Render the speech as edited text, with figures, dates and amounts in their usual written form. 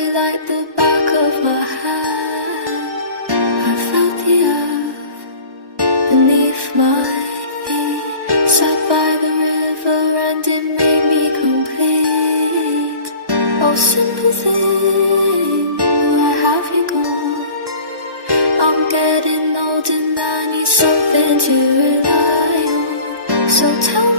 memory like the back of my hand. I felt the earth beneath my feet. Sat by the river and it made me complete. Oh, simple thing, where have you gone? I'm getting old and I need something to rely on. So tell